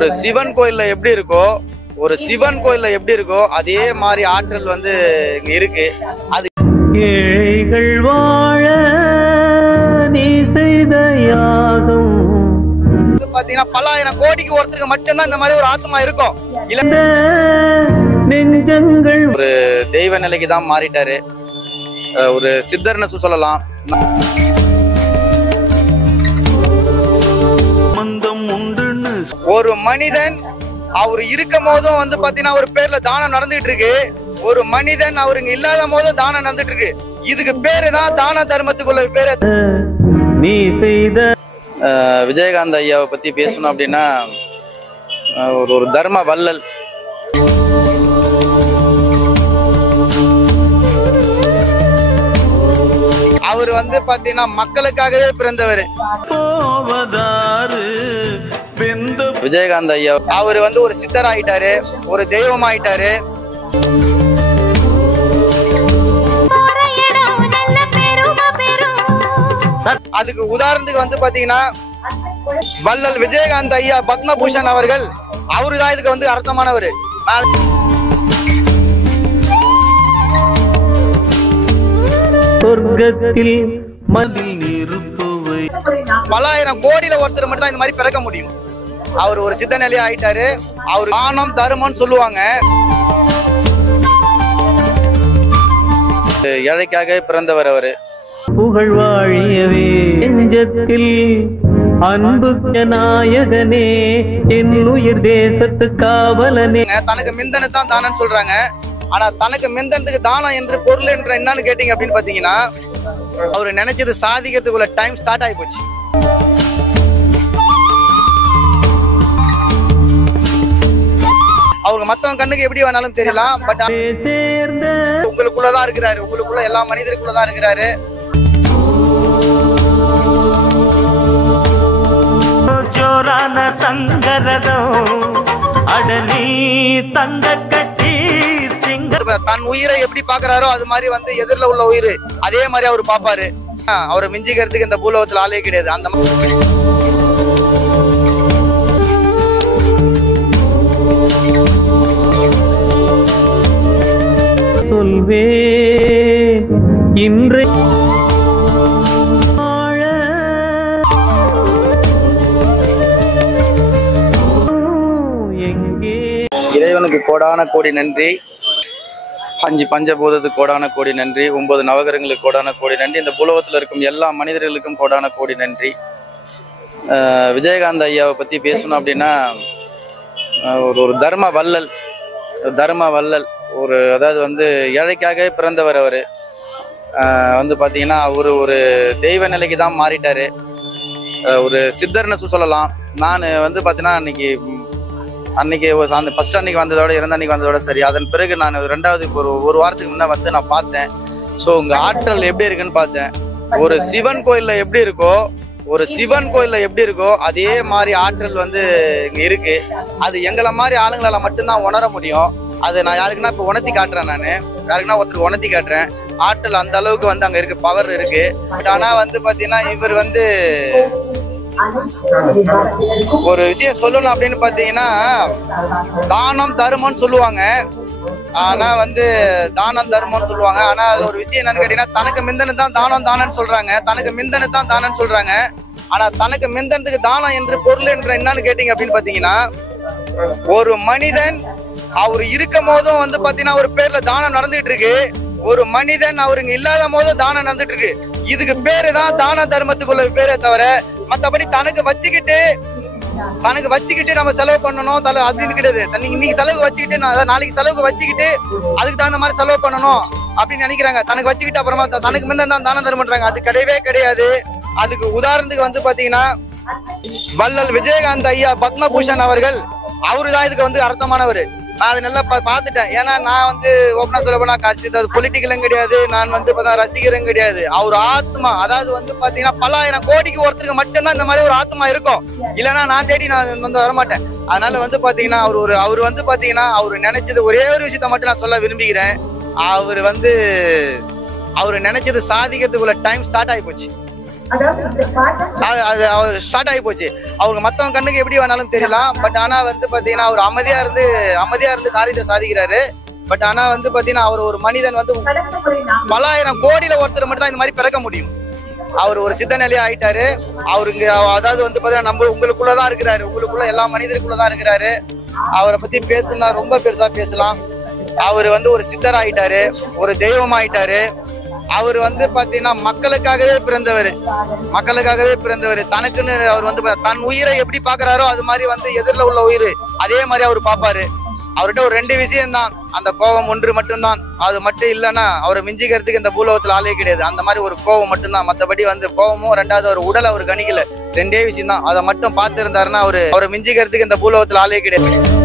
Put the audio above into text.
ஒரு சிவன் கோயில்ல எப்படி இருக்கோ அதே மாதிரி ஆற்றல் வந்து இங்க இருக்கு. அது ஏழைகள் வாழ நீ செய்த யாகம் பாத்தீங்கன்னா பல்லாயிரம் கோடிக்கு ஒருத்தருக்கு மட்டும்தான் இந்த மாதிரி ஒரு ஆத்மா இருக்கும். இல்ல நெஞ்சங்கள் ஒரு தெய்வ நிலைக்கு தான் மாறிட்டாரு. ஒரு சித்தர்னு சொல்லலாம். ஒரு மனிதன் அவர் இருக்கும் போதும் வந்து பாத்தீங்கன்னா ஒரு பேர்ல தானம் நடந்துட்டு இருக்கு. ஒரு மனிதன் அவருங்க இல்லாத போதும் தானம் நடந்துட்டு இருக்கு. இதுக்கு பேரு தான் தான தர்மத்துக்குள்ள பேரு. நீ செய்த விஜயகாந்த் ஐயாவை பத்தி பேசணும் அப்படின்னா ஒரு தர்ம வள்ளல். அவர் வந்து பாத்தீங்கன்னா மக்களுக்காகவே பிறந்தவர். விஜயகாந்த் ஐயா அவர் வந்து ஒரு சித்தர் ஆயிட்டாரு, ஒரு தெய்வம் ஆயிட்டாரு. அதுக்கு உதாரணத்துக்கு வந்து பாத்தீங்கன்னா வள்ளல் விஜயகாந்த் ஐயா பத்மபூஷன் அவர்கள், அவருதான் இதுக்கு வந்து அர்த்தமானவர். சொர்க்கத்தில் மதில் நிருப்புவை பல்லாயிரம் கோடியில ஒருத்தர் மட்டும் தான் இந்த மாதிரி பிறக்க முடியும். அவர் ஒரு சித்த நிலையா ஆயிட்டாரு. அவர் தானம் தர்மம்னு சொல்லுவாங்க. ஏழைக்காக பிறந்தவர் அவரு. புகழ் வாழியவே நெஞ்சத்தில் அன்புக்கு நாயகனே என் உயிர் தேசத்து காவலனே. தனக்கு மிந்தனு தான் தானம்னு சொல்றாங்க. ஆனா தனக்கு மிந்தனத்துக்கு தானம் என்று பொருள் என்ற என்னன்னு கேட்டீங்க அப்படின்னு பாத்தீங்கன்னா அவரு நினைச்சது சாதிக்கிறதுக்குள்ள டைம் ஸ்டார்ட் ஆகி போச்சு. அவங்க மத்தவங்க கண்ணுக்கு எப்படி வேணாலும் தெரியலாம். பட் உங்களுக்குள்ளதான் இருக்கிறாரு. உங்களுக்குள்ள எல்லா மனிதருக்குள்ளதான் இருக்கிறாரு. ஜோரான தங்கரதம் அடனி தங்க கட்டி தன் உயிரை எப்படி பாக்குறாரோ அது மாதிரி வந்து எதிரில உள்ள உயிர் அதே மாதிரி அவரு பாப்பாரு. அவரை மிஞ்சிக்கிறதுக்கு இந்த பூலோகத்துல ஆளே கிடையாது. அந்த சொல்வே இன்று இறைவனுக்கு கோடான கோடி நன்றி. 5 பஞ்சபூதத்துக்கு கோடான கோடி நன்றி. 9 நவகிரகங்களுக்கு கோடான கோடி நன்றி. இந்த பூலோகத்தில் இருக்கும் எல்லா மனிதர்களுக்கும் கோடான கோடி நன்றி. விஜயகாந்த் ஐயாவை பற்றி பேசணும் அப்படின்னா ஒரு தர்ம வள்ளல். அதாவது வந்து ஏழைக்காக பிறந்தவர் அவர். வந்து பார்த்தீங்கன்னா அவர் ஒரு தெய்வ நிலைக்கு தான் மாறிட்டாரு. ஒரு சித்தர்னு சொல்லலாம். நான் வந்து பார்த்தீங்கன்னா அன்னைக்கு அந்த ஃபர்ஸ்ட் அன்னைக்கு வந்ததோட அன்னைக்கு வந்ததோட சரி. அதன் பிறகு நான் ரெண்டாவது ஒரு வாரத்துக்கு முன்னே வந்து நான் பார்த்தேன். ஸோ உங்கள் ஆற்றல் எப்படி இருக்குன்னு பார்த்தேன். ஒரு சிவன் கோயிலில் எப்படி இருக்கோ அதே மாதிரி ஆற்றல் வந்து இங்கே இருக்கு. அது எங்களை மாதிரி ஆளுங்களால மட்டும்தான் உணர முடியும். அது நான் யாருக்குன்னா இப்போ உணர்த்தி காட்டுறேன். நான் யாருக்குன்னா ஒருத்தருக்கு உணர்த்தி காட்டுறேன். ஆற்றல் அந்த அளவுக்கு வந்து அங்கே இருக்கு, பவர் இருக்கு. பட் ஆனால் வந்து பார்த்தீங்கன்னா இவர் வந்து ஒரு விஷயம் சொல்லணும் அப்படின்னு பாத்தீங்கன்னா தானம் தர்மம்னு சொல்லுவாங்க. ஆனா வந்து தானம் தர்மம்னு சொல்லுவாங்க. ஆனா அதுல ஒரு விஷயம் என்னன்னு கேட்டீங்கன்னா தனக்கு மிந்தனு தான் தானம்னு சொல்றாங்க. ஆனா தனக்கு மிந்தனத்துக்கு தானம் என்று பொருள் என்ற என்னன்னு கேட்டீங்க அப்படின்னு பாத்தீங்கன்னா ஒரு மனிதன் அவர் இருக்கும் போதும் வந்து பாத்தீங்கன்னா ஒரு பேர்ல தானம் நடந்துட்டு இருக்கு. ஒரு மனிதன் அவருங்க இல்லாத போதும் தானம் நடந்துட்டு இருக்கு. இதுக்கு பேரு தான் தான தர்மத்துக்குள்ள பேரே தவிர மற்றபடி தனக்கு வச்சுக்கிட்டு நம்ம செலவு பண்ணணும் அப்படின்னு கிடையாது. இன்னைக்கு செலவு வச்சுக்கிட்டு நாளைக்கு செலவுக்கு வச்சுக்கிட்டு அதுக்கு தகுந்த மாதிரி செலவு பண்ணணும் அப்படின்னு நினைக்கிறாங்க. தனக்கு வச்சுக்கிட்டு அப்புறமா தனக்கு முன்ன தான் தானம் தர்மம் பண்றாங்க. அது கிடையவே கிடையாது. அதுக்கு உதாரணத்துக்கு வந்து பாத்தீங்கன்னா வள்ளல் விஜயகாந்த் ஐயா பத்மபூஷன் அவர்கள், அவருதான் இதுக்கு வந்து அர்த்தமானவர். நான் அது நல்லா பார்த்துட்டேன். ஏன்னா நான் வந்து ஓப்பனா சொல்ல போனா பொலிட்டிக்கலும் கிடையாது, நான் வந்து ரசிகரும் கிடையாது. அவர் ஆத்மா, அதாவது வந்து பாத்தீங்கன்னா பல்லாயிரம் கோடிக்கு ஒருத்தருக்கு மட்டும்தான் இந்த மாதிரி ஒரு ஆத்மா இருக்கும். இல்லைன்னா நான் தேடி நான் வந்து வரமாட்டேன். அதனால வந்து பாத்தீங்கன்னா அவர் வந்து பாத்தீங்கன்னா அவர் நினைச்சது ஒரே ஒரு விஷயத்த மட்டும் நான் சொல்ல விரும்புகிறேன். அவர் நினைச்சது சாதிக்கிறதுக்குள்ள டைம் ஸ்டார்ட் ஆகி போச்சு. அது அவர் ஸ்டார்ட் ஆகி போச்சு. அவங்க மற்றவங்க கண்ணுக்கு எப்படி வேணாலும் தெரியலாம். பட் ஆனா வந்து பாத்தீங்கன்னா அவர் அமைதியா இருந்து காரியத்தை சாதிக்கிறாரு. பட் ஆனா வந்து பாத்தீங்கன்னா அவர் ஒரு மனிதன் வந்து பலாயிரம் கோடியில ஒருத்தர் மட்டும் தான் இந்த மாதிரி பிறக்க முடியும். அவர் ஒரு சித்த நிலையா ஆயிட்டாரு. அவருக்கு அதாவது வந்து பாத்தீங்கன்னா நம்ம உங்களுக்குள்ளதான் இருக்கிறாரு. உங்களுக்குள்ள எல்லா மனிதருக்குள்ளதான் இருக்கிறாரு. அவரை பத்தி பேசுனா ரொம்ப பெருசா பேசலாம். அவர் வந்து ஒரு சித்தர் ஆயிட்டாரு, ஒரு தெய்வம் ஆயிட்டாரு. அவர் வந்து பாத்தீங்கன்னா மக்களுக்காகவே பிறந்தவர். தனக்குன்னு அவர் வந்து தன் உயிரை எப்படி பாக்குறாரோ அது மாதிரி வந்து எதிரில் உள்ள உயிர் அதே மாதிரி அவர் பாப்பாரு. அவர்கிட்ட ஒரு 2 விஷயம்தான், அந்த கோபம் ஒன்று மட்டும்தான். அது மட்டும் இல்லைன்னா அவரை மிஞ்சிக்கிறதுக்கு இந்த பூலோகத்துல ஆளே கிடையாது. அந்த மாதிரி ஒரு கோபம் மட்டும்தான். மற்றபடி வந்து கோபமும் 2வது ஒரு உடல் அவர் கணிக்கல. 2 விஷயம் தான். அதை மட்டும் பார்த்து இருந்தாருன்னா அவரை மிஞ்சிக்கிறதுக்கு இந்த பூலோகத்துல ஆளே கிடையாது.